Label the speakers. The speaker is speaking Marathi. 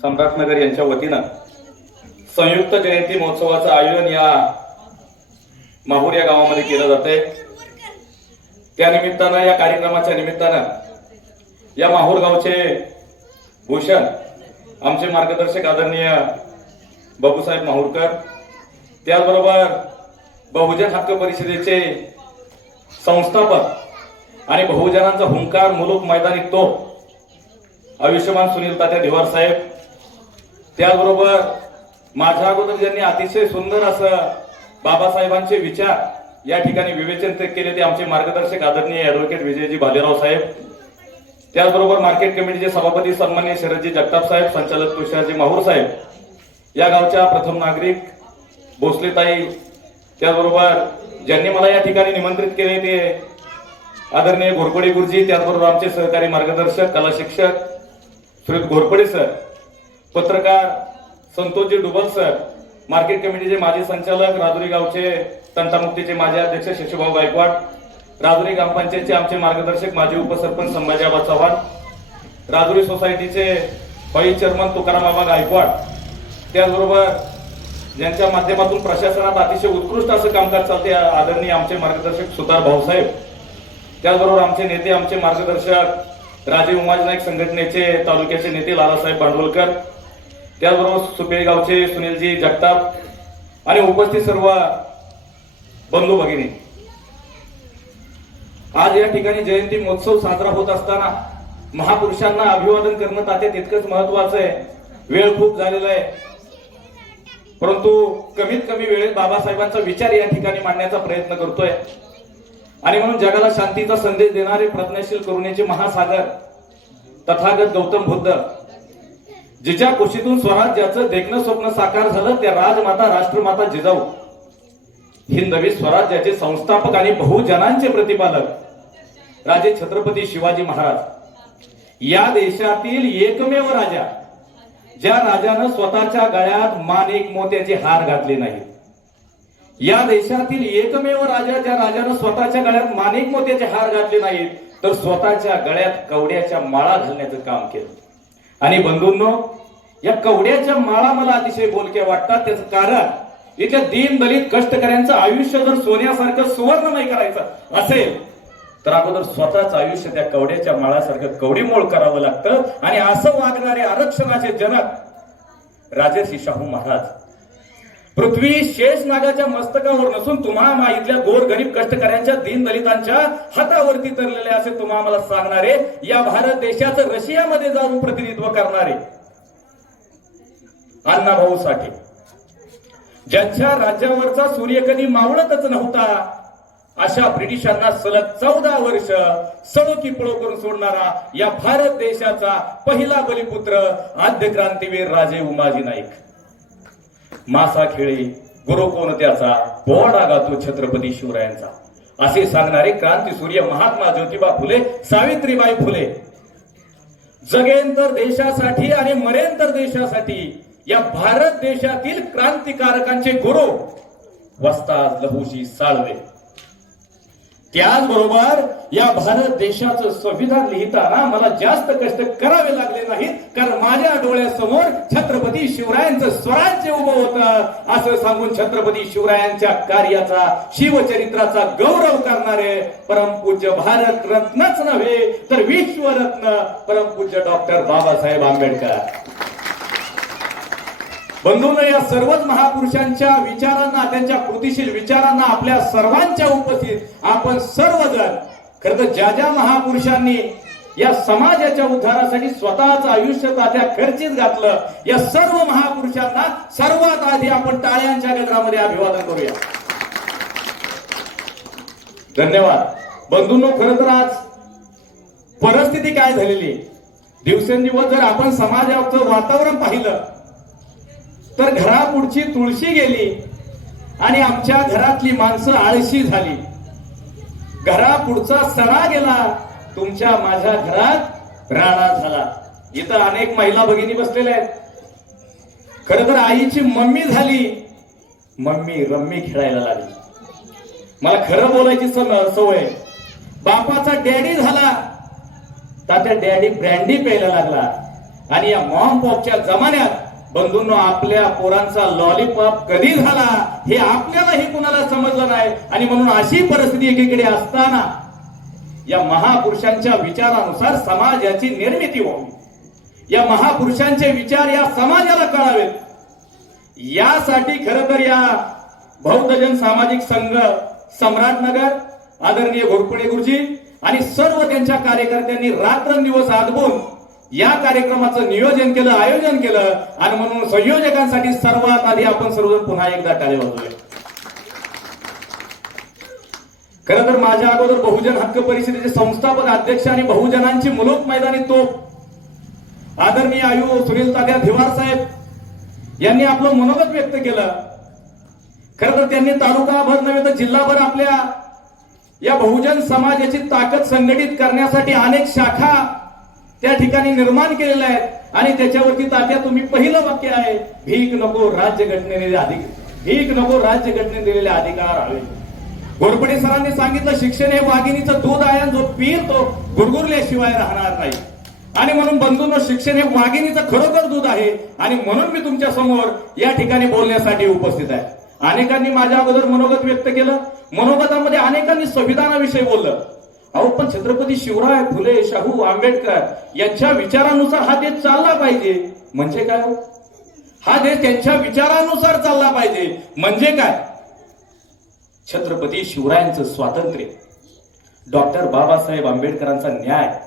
Speaker 1: सम्राटनगर यांच्या वतीनं संयुक्त जयंती महोत्सवाचं आयोजन या माहूर या गावामध्ये केलं जाते त्या निमित्तानं या कार्यक्रमाच्या निमित्तानं या माहूर गावचे भूषण आमचे मार्गदर्शक आदरणीय बाबूसाहेब माहूरकर त्याचबरोबर बहुजन हक्क परिषदेचे संस्थापक आणि बहुजनांचा हुंकार मुलूक मैदानी तो आयुष्यमान सुनील तात्या धिवार साहेब त्याचबरोबर माझ्या अगोदर ज्यांनी अतिशय सुंदर असं बाबासाहेबांचे विचार या ठिकाणी विवेचन ते केले ते आमचे मार्गदर्शक आदरणीय ऍडव्होकेट विजयजी भालेराव साहेब. त्याचबरोबर मार्केट कमिटीचे सभापती सन्मान्य शरदजी जगताप साहेब संचालक तुषारजी माहूर साहेब या गावच्या प्रथम नागरिक भोसलेताई त्याचबरोबर ज्यांनी मला या ठिकाणी निमंत्रित केले ते आदरणीय घोरपडे गुरुजी त्याचबरोबर आमचे सहकारी मार्गदर्शक कला शिक्षक सुरेश घोरपडे सर पत्रकार संतोषजी डुबल सर मार्केट कमिटीचे माजी संचालक राजुरी गावचे तंटामुक्तीचे माजी अध्यक्ष शशीभाऊ गायकवाड राजुरी ग्रामपंचायतचे आमचे मार्गदर्शक माजी उपसरपंच संभाजीआबा चव्हाण राजुरी सोसायटीचे वाई चेअरमन तुकाराम बाबा गायकवाड. त्याचबरोबर ज्यांच्या माध्यमातून प्रशासनात अतिशय उत्कृष्ट असं कामकाज चालते आदरणीय आमचे मार्गदर्शक सुतार भाऊसाहेब त्याचबरोबर आमचे नेते आमचे मार्गदर्शक राजे उमाज नाईक संघटनेचे तालुक्याचे नेते लालासाहेब बांडोलकर त्याचबरोबर सुपेगावचे सुनीलजी जगताप आणि उपस्थित सर्व बंधू भगिनी. आज या ठिकाणी जयंती महोत्सव साजरा होत असताना महापुरुषांना अभिवादन करणं ताते तितकंच महत्वाचं आहे. वेळ खूप झालेला आहे. परंतु कमीत कमी वेळेत बाबासाहेबांचा विचार या ठिकाणी मांडण्याचा प्रयत्न करतोय. आणि म्हणून जगाला शांतीचा संदेश देणारे प्रज्ञाशील करुणेचे महासागर तथागत गौतम बुद्ध जिच्या कुशीतून स्वराज्याचं देखणं स्वप्न साकार झालं त्या राजमाता राष्ट्रमाता जिजाऊ. हिंदवी स्वराज्याचे संस्थापक आणि बहुजनांचे प्रतिपादक राजे छत्रपती शिवाजी महाराज. या देशातील एकमेव राजा ज्या राजानं स्वतःच्या गळ्यात माणिक मोत्याचे हार घातले नाहीत या देशातील एकमेव राजा ज्या राजानं स्वतःच्या गळ्यात माणिक मोत्याचे हार घातले नाहीत तर स्वतःच्या गळ्यात कवड्याच्या माळा घालण्याचं काम केलं. आणि बंधूंनो या कवड्याच्या माळा मला अतिशय बोलक्या वाटतात. त्याचं कारण इथल्या दीन दलित कष्टकऱ्यांचं आयुष्य जर सोन्यासारखं सुवर्ण नाही करायचं असेल तर अगोदर स्वतःच आयुष्य त्या कवड्याच्या माळासारखं कवडीमोळ करावं लागतं. आणि असं वागणारे आरक्षणाचे जनक राजर्षी शाहू महाराज पृथ्वी शेष नागाच्या मस्तकावर नसून तुम्हा इथल्या गोर गरीब कष्टकऱ्यांच्या दीन दलितांच्या हातावरती तरलेले असे तुम्हाला सांगणारे या भारत देशाचं रशियामध्ये जाऊन प्रतिनिधित्व करणारे अण्णाभाऊ साठे. ज्यांच्या राज्यावरचा सूर्य कधी मावळतच नव्हता अशा ब्रिटिशांना सलग चौदा वर्ष सळोकी पळो करून सोडणारा या भारत देशाचा पहिला बलिपुत्र आद्य क्रांतीवीर राजे उमाजी नाईक. मासा खेळी गुरु कोणत्याचा बोडा गातो छत्रपती शिवरायांचा. असे सांगणारे क्रांती सूर्य महात्मा ज्योतिबा फुले सावित्रीबाई फुले. जगेन तर देशासाठी आणि मरेन तर देशासाठी या भारत देशातील क्रांतिकारकांचे गुरु वस्ताद लहुशी साळवे. त्याचबरोबर या भारत देशाचं संविधान लिहिताना मला जास्त कष्ट करावे लागले नाहीत कारण माझ्या डोळ्यासमोर छत्रपती शिवरायांचं स्वराज्य उभं होतं असं सांगून छत्रपती शिवरायांच्या कार्याचा शिवचरित्राचा गौरव करणारे परमपूज्य भारत रत्नच नव्हे तर विश्वरत्न परमपूज्य डॉक्टर बाबासाहेब आंबेडकर. बंधूंनो या सर्वच महापुरुषांच्या विचारांना त्यांच्या कृतीशील विचारांना आपल्या सर्वांच्या उपस्थित आपण सर्वजण खर तर ज्या ज्या महापुरुषांनी या समाजाच्या उद्धारासाठी स्वतःच आयुष्य तात्या खर्चीत घातलं या सर्व महापुरुषांना सर्वात आधी आपण टाळ्यांच्या गजरामध्ये अभिवादन करूया. धन्यवाद. बंधूंनो खर तर आज परिस्थिती काय झालेली? दिवसेंदिवस जर आपण समाजाचं वातावरण पाहिलं तर घरापुढची तुळशी गेली आणि आमच्या घरातली माणसं आळशी झाली. घरापुढचा सणा गेला तुमच्या माझ्या घरात राणा झाला. इथं अनेक महिला भगिनी बसलेल्या आहेत. खर तर आईची मम्मी झाली मम्मी रम्मी खेळायला लागली. मला खरं बोलायची सवय बापाचा डॅडी झाला तात्या डॅडी ब्रँडी प्यायला लागला. आणि या मॉम पॉपच्या जमान्यात बंधूंनो आपल्या पोरांचा लॉलीपॉप कधी झाला हे आपल्यालाही कुणाला समजलं नाही. आणि म्हणून अशी परिस्थिती एकीकडे असताना या महापुरुषांच्या विचारानुसार समाजाची निर्मिती व्हावी. या महापुरुषांचे विचार या समाजाला कळावेत. यासाठी खर तर या बौद्धजन सामाजिक संघ सम्राटनगर आदरणीय घोरपडे गुरुजी आणि सर्व त्यांच्या कार्यकर्त्यांनी रात्रंदिवस आदबून या कार्यक्रमाचं नियोजन केलं आयोजन केलं आणि म्हणून संयोजकांसाठी सर्वात आधी आपण सर्वजण पुन्हा एकदा टाळे वाजवूया. खर तर माझ्या अगोदर बहुजन हक्क परिषदेचे संस्थापक अध्यक्ष आणि बहुजनांची मुलूक मैदानी तोप आदरणीय आयु सुनील तात्या धिवार साहेब यांनी आपलं मनोगत व्यक्त केलं. खर तर त्यांनी तालुकाभर नव्हे तर जिल्हाभर आपल्या या बहुजन समाजाची ताकद संघटित करण्यासाठी अनेक शाखा त्या ठिकाणी निर्माण केलेलं आहे. आणि त्याच्यावरती तात्या तुम्ही पहिलं वाक्य आहे भीक नको राज्य घटनेने अधिक भीक नको राज्य घटनेने दिलेले अधिकार हवे घोरपडे सरांनी सांगितलं शिक्षण हे वाघिणीचं दूध आहे जो पीर तो गुरगुरल्याशिवाय राहणार नाही. आणि म्हणून बंधूंनो शिक्षण हे वाघिणीचं खरोखर दूध आहे आणि म्हणून मी तुमच्यासमोर या ठिकाणी बोलण्यासाठी उपस्थित आहे. अनेकांनी माझ्या अगोदर मनोगत व्यक्त केलं. मनोगतामध्ये अनेकांनी संविधानाविषयी बोललं. अहो पण छत्रपती शिवराय फुले शाहू आंबेडकर यांच्या विचारानुसार हा देश चालला पाहिजे. म्हणजे काय हो? हा? देश त्यांच्या विचारानुसार चालला पाहिजे. म्हणजे काय? छत्रपती शिवरायांचं स्वातंत्र्य. डॉक्टर बाबासाहेब आंबेडकरांचा न्याय.